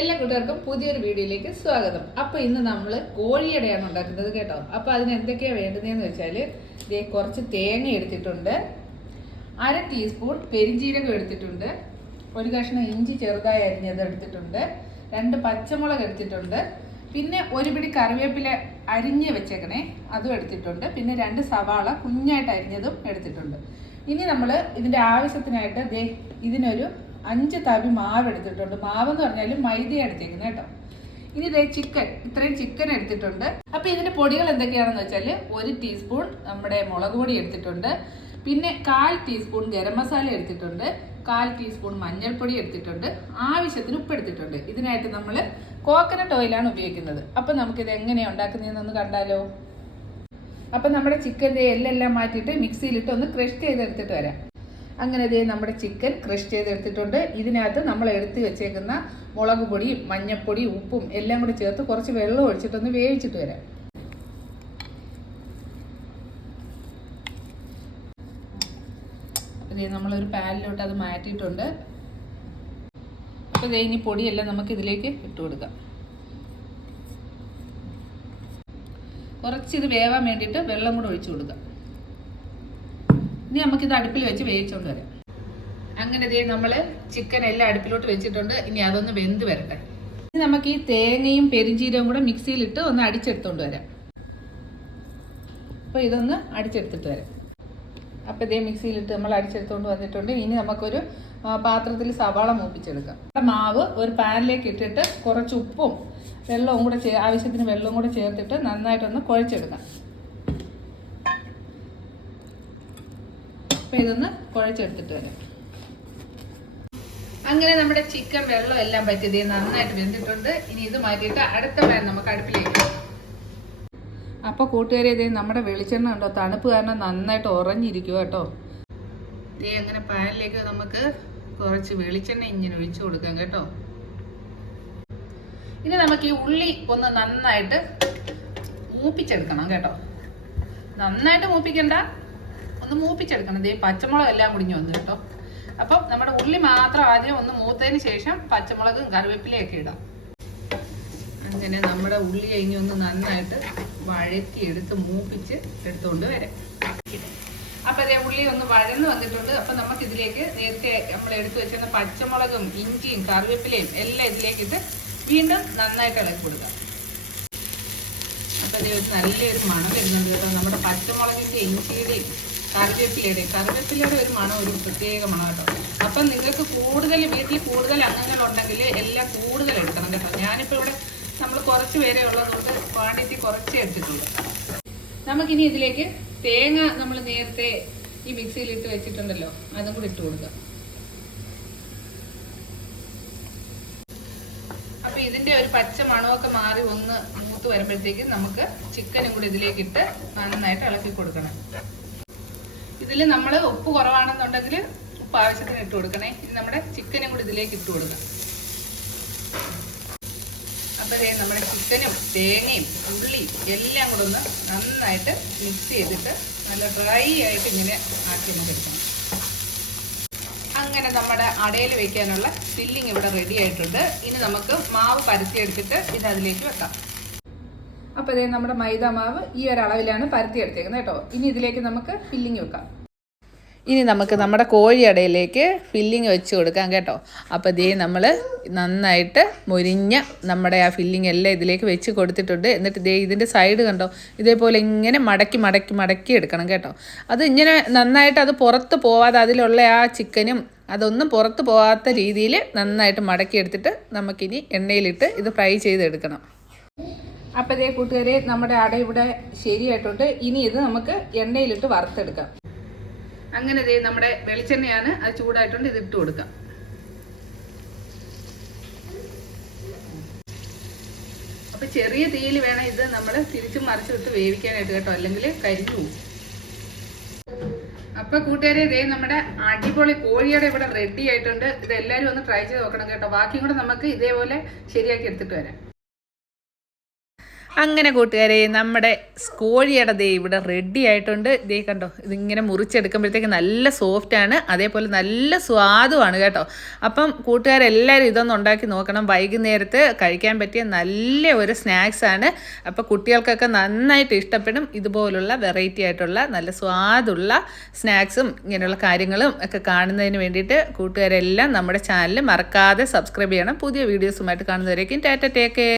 എല്ലാ കൂട്ടുകാർക്കും പുതിയൊരു വീഡിയോയിലേക്ക് സ്വാഗതം. അപ്പോൾ ഇന്ന് നമ്മൾ കോഴിയടയാണ് ഉണ്ടാക്കുന്നത് കേട്ടോ. അപ്പോൾ അതിന് എന്തൊക്കെയാണ് വേണ്ടതെന്ന് വെച്ചാൽ കുറച്ച് തേങ്ങ എടുത്തിട്ടുണ്ട്, 1/2 ടീസ്പൂൺ പെരിഞ്ജീരകം എടുത്തിട്ടുണ്ട്, ഒരു കഷ്ണം ഇഞ്ചി ചെറുതായി അരിഞ്ഞത് എടുത്തിട്ടുണ്ട്, 2 പച്ചമുളക് എടുത്തിട്ടുണ്ട്, പിന്നെ ഒരു പിടി കറിവേപ്പില അരിഞ്ഞ് വെച്ചേക്കണേ അതും എടുത്തിട്ടുണ്ട്, പിന്നെ 2 സവാള കുഞ്ഞായിട്ട് അരിഞ്ഞതും എടുത്തിട്ടുണ്ട്. ഇനി നമ്മൾ ഇതിൻ്റെ ആവശ്യത്തിനായിട്ട് ഇതിനൊരു 5 തവി മാവ് എടുത്തിട്ടുണ്ട്. മാവെന്ന് പറഞ്ഞാൽ മൈദ എടുത്തേക്കുന്നത് കേട്ടോ. ഇനി ചിക്കൻ, ഇത്രയും ചിക്കൻ എടുത്തിട്ടുണ്ട്. അപ്പോൾ ഇതിൻ്റെ പൊടികൾ എന്തൊക്കെയാണെന്ന് വെച്ചാൽ 1 ടീസ്പൂൺ നമ്മുടെ മുളക് പൊടി എടുത്തിട്ടുണ്ട്, പിന്നെ 1/4 ടീസ്പൂൺ ഗരം മസാല എടുത്തിട്ടുണ്ട്, 1/4 ടീസ്പൂൺ മഞ്ഞൾപ്പൊടി എടുത്തിട്ടുണ്ട്, ആവശ്യത്തിന് ഉപ്പ് എടുത്തിട്ടുണ്ട്. ഇതിനായിട്ട് നമ്മൾ കോക്കനട്ട് ഓയിലാണ് ഉപയോഗിക്കുന്നത്. അപ്പോൾ നമുക്കിത് എങ്ങനെയാണ് ഉണ്ടാക്കുന്നതെന്നൊന്ന് കണ്ടാലോ. അപ്പം നമ്മുടെ ചിക്കൻ്റെ എല്ലാം മാറ്റിയിട്ട് മിക്സിയിലിട്ട് ഒന്ന് ക്രഷ് ചെയ്തെടുത്തിട്ട് വരാം. അങ്ങനെ നമ്മുടെ ചിക്കൻ ക്രഷ് ചെയ്തെടുത്തിട്ടുണ്ട്. ഇതിനകത്ത് നമ്മൾ എടുത്ത് വെച്ചേക്കുന്ന മുളക് പൊടി, മഞ്ഞൾപ്പൊടി, ഉപ്പും എല്ലാം കൂടി ചേർത്ത് കുറച്ച് വെള്ളം ഒഴിച്ചിട്ടൊന്ന് വേവിച്ചിട്ട് വരാം. അപ്പോൾ നമ്മളൊരു പാനിലോട്ട് അത് മാറ്റിയിട്ടുണ്ട്. അപ്പോൾ ഇനി പൊടിയെല്ലാം നമുക്ക് ഇതിലേക്ക് ഇട്ട് കൊടുക്കാം. കുറച്ച് ഇത് വേവാൻ വേണ്ടിയിട്ട് വെള്ളം കൂടെ ഒഴിച്ചു കൊടുക്കാം. ഇനി നമുക്കിത് അടുപ്പിൽ വെച്ച് വേവിച്ചുകൊണ്ട് വരാം. അങ്ങനെ നമ്മൾ ചിക്കൻ എല്ലാം അടുപ്പിലോട്ട് വെച്ചിട്ടുണ്ട്. ഇനി അതൊന്ന് വെന്ത് വരട്ടെ. ഇനി നമുക്ക് ഈ തേങ്ങയും പെരിഞ്ജീരകവും കൂടെ മിക്സിയിലിട്ട് ഒന്ന് അടിച്ചെടുത്തോണ്ട് വരാം. അപ്പോൾ ഇതൊന്ന് അടിച്ചെടുത്തിട്ട് വരാം. അപ്പോൾ മിക്സിയിലിട്ട് നമ്മൾ അടിച്ചെടുത്തോണ്ട് വന്നിട്ടുണ്ട്. ഇനി നമുക്കൊരു പാത്രത്തിൽ സവാള മൂപ്പിച്ചെടുക്കാം. മാവ് ഒരു പാനിലേക്ക് ഇട്ടിട്ട് കുറച്ച് ഉപ്പും വെള്ളവും കൂടെ ആവശ്യത്തിന് വെള്ളവും കൂടെ ചേർത്തിട്ട് നന്നായിട്ടൊന്ന് കുഴച്ചെടുക്കാം. അപ്പോൾ ഇതൊന്ന് കുഴച്ചെടുത്തിട്ട് വരാം. അങ്ങനെ നമ്മുടെ ചിക്കൻ വെള്ളം എല്ലാം പറ്റിയത് നന്നായിട്ട് വെന്തിട്ടുണ്ട്. ഇനി ഇത് മാറ്റിയിട്ട് അടുത്ത പാൻ നമുക്ക് അടുപ്പിലേക്ക്. അപ്പോൾ കൂട്ടുകാരെ നമ്മുടെ വെളിച്ചെണ്ണ ഉണ്ടോ, തണുപ്പ് കാരണം നന്നായിട്ട് ഉറഞ്ഞിരിക്കുക കേട്ടോ. അങ്ങനെ പാനിലേക്ക് നമുക്ക് കുറച്ച് വെളിച്ചെണ്ണ ഇങ്ങനെ ഒഴിച്ചു കൊടുക്കാം കേട്ടോ. ഇനി നമുക്ക് ഈ ഉള്ളി ഒന്ന് നന്നായിട്ട് മൂപ്പിച്ചെടുക്കണം കേട്ടോ. നന്നായിട്ട് മൂപ്പിക്കണ്ട, ഒന്ന് മൂപ്പിച്ചെടുക്കണം. പച്ചമുളക് എല്ലാം കുടിഞ്ഞു വന്നു കേട്ടോ. അപ്പം നമ്മുടെ ഉള്ളി മാത്രം ആദ്യം ഒന്ന് മൂത്തതിന് ശേഷം പച്ചമുളകും കറിവേപ്പിലയൊക്കെ ഇടാം. അങ്ങനെ നമ്മുടെ ഉള്ളി കഴിഞ്ഞ് ഒന്ന് നന്നായിട്ട് വഴറ്റി എടുത്ത് മൂപ്പിച്ച് എടുത്തുകൊണ്ട് വരാം. അപ്പം ഉള്ളി ഒന്ന് വഴന്ന് വന്നിട്ടുണ്ട്. അപ്പം നമുക്കിതിലേക്ക് നേരത്തെ നമ്മൾ എടുത്തു വെച്ചിരുന്ന പച്ചമുളകും ഇഞ്ചിയും കറിവേപ്പിലയും എല്ലാം ഇതിലേക്കിട്ട് വീണ്ടും നന്നായിട്ട് ഇളക്കി കൊടുക്കാം. അപ്പം ഒരു നല്ലൊരു മണം വരുന്നുണ്ട് കേട്ടോ. നമ്മുടെ പച്ചമുളകിൻ്റെ, ഇഞ്ചിയുടെയും കറിവേപ്പിലയുടെ ഒരു മണം, ഒരു പ്രത്യേക മണം കേട്ടോ. അപ്പം നിങ്ങൾക്ക് വീട്ടിൽ കൂടുതൽ അംഗങ്ങളുണ്ടെങ്കിൽ എല്ലാം കൂടുതൽ എടുക്കണം കേട്ടോ. ഞാനിപ്പോൾ ഇവിടെ നമ്മൾ കുറച്ച് പേരെ ഉള്ളതുകൊണ്ട് ക്വാണ്ടിറ്റി കുറച്ചേ എടുത്തിട്ടുള്ളൂ. നമുക്കിനി ഇതിലേക്ക് തേങ്ങ നമ്മൾ നേരത്തെ ഈ മിക്സിയിലിട്ട് വെച്ചിട്ടുണ്ടല്ലോ, അതും കൂടി ഇട്ട് കൊടുക്കാം. അപ്പോൾ ഇതിൻ്റെ ഒരു പച്ച മണമൊക്കെ മാറി ഒന്ന് മൂത്ത് വരുമ്പോഴത്തേക്കും നമുക്ക് ചിക്കനും കൂടി ഇതിലേക്ക് ഇട്ട് നന്നായിട്ട് ഇളക്കി കൊടുക്കണം. ഇതിൽ നമ്മൾ ഉപ്പ് കുറവാണെന്നുണ്ടെങ്കിൽ ഉപ്പ് ആവശ്യത്തിന് ഇട്ട് കൊടുക്കണേ. ഇനി നമ്മുടെ ചിക്കനും കൂടി ഇതിലേക്ക് ഇട്ട് കൊടുക്കാം. അപ്പോൾ നമ്മുടെ ചിക്കനും തേങ്ങയും ഉള്ളിയും എല്ലാം കൂടെ ഒന്ന് നന്നായിട്ട് മിക്സ് ചെയ്തിട്ട് നല്ല ഡ്രൈ ആയിട്ട് ഇങ്ങനെ ആക്കി എടുക്കണം. അങ്ങനെ നമ്മുടെ അടയിൽ വെക്കാനുള്ള ഫില്ലിങ് ഇവിടെ റെഡി ആയിട്ടുണ്ട്. ഇനി നമുക്ക് മാവ് പരത്തിയെടുത്തിട്ട് ഇത് അതിലേക്ക് വെക്കാം. അപ്പോൾ നമ്മുടെ മൈദ മാവ് ഈ ഒരളവിലാണ് പരത്തിയെടുത്തേക്കുന്നത് കേട്ടോ. ഇനി ഇതിലേക്ക് നമുക്ക് ഫില്ലിങ് വെക്കാം. ഇനി നമുക്ക് നമ്മുടെ കോഴിയടയിലേക്ക് ഫില്ലിങ് വെച്ച് കൊടുക്കാം കേട്ടോ. അപ്പോൾ നമ്മൾ നന്നായിട്ട് മൊരിഞ്ഞ നമ്മുടെ ആ ഫില്ലിങ് എല്ലാം ഇതിലേക്ക് വെച്ച് കൊടുത്തിട്ടുണ്ട്. എന്നിട്ട് ഇതിൻ്റെ സൈഡ് കണ്ടോ, ഇതേപോലെ ഇങ്ങനെ മടക്കി മടക്കി മടക്കി എടുക്കണം കേട്ടോ. അത് ഇങ്ങനെ നന്നായിട്ട് അത് പുറത്ത് പോവാതെ അതിലുള്ള ആ ചിക്കനും അതൊന്നും പുറത്ത് പോകാത്ത രീതിയിൽ നന്നായിട്ട് മടക്കി എടുത്തിട്ട് നമുക്കിനി എണ്ണയിലിട്ട് ഇത് ഫ്രൈ ചെയ്തെടുക്കണം. അപ്പോൾ കൂട്ടുകാരെ നമ്മുടെ അട ഇവിടെ ശരിയായിട്ടുണ്ട്. ഇനി ഇത് നമുക്ക് എണ്ണയിലിട്ട് വറുത്തെടുക്കാം. അങ്ങനെ നമ്മുടെ വെളിച്ചെണ്ണയാണ്, അത് ചൂടായിട്ടുണ്ട്. ഇത് ഇട്ട് കൊടുക്കാം. അപ്പോൾ ചെറിയ തീയിൽ വേണം ഇത് നമ്മൾ തിരിച്ചും മറിച്ചിട്ട് വേവിക്കാനായിട്ട് കേട്ടോ, അല്ലെങ്കിൽ കരിഞ്ഞു പോകും. അപ്പോൾ കൂട്ടുകാരെ നമ്മുടെ അടിപൊളി കോഴിയുടെ ഇവിടെ റെഡി ആയിട്ടുണ്ട്. ഇത് എല്ലാവരും ഒന്ന് ട്രൈ ചെയ്ത് നോക്കണം കേട്ടോ. ബാക്കിയും കൂടെ നമുക്ക് ഇതേപോലെ ശരിയാക്കി എടുത്തിട്ട് വരാം. അങ്ങനെ കൂട്ടുകാരെ നമ്മുടെ കോഴിയുടെ ദേ ഇവിടെ റെഡി ആയിട്ടുണ്ട്. ദേ കണ്ടോ, ഇതിങ്ങനെ മുറിച്ചെടുക്കുമ്പോഴത്തേക്ക് നല്ല സോഫ്റ്റാണ്, അതേപോലെ നല്ല സ്വാദുമാണ് കേട്ടോ. അപ്പം കൂട്ടുകാരെല്ലാവരും ഇതൊന്നും ഉണ്ടാക്കി നോക്കണം. വൈകുന്നേരത്ത് കഴിക്കാൻ പറ്റിയ നല്ല ഒരു സ്നാക്സാണ്. അപ്പോൾ കുട്ടികൾക്കൊക്കെ നന്നായിട്ട് ഇഷ്ടപ്പെടും. ഇതുപോലുള്ള വെറൈറ്റി ആയിട്ടുള്ള നല്ല സ്വാദുള്ള സ്നാക്സും ഇങ്ങനെയുള്ള കാര്യങ്ങളും ഒക്കെ കാണുന്നതിന് വേണ്ടിയിട്ട് കൂട്ടുകാരെല്ലാം നമ്മുടെ ചാനൽ മറക്കാതെ സബ്സ്ക്രൈബ് ചെയ്യണം. പുതിയ വീഡിയോസുമായിട്ട് കാണുന്നവരേക്കും ടാറ്റ ടേക്ക് കെയർ.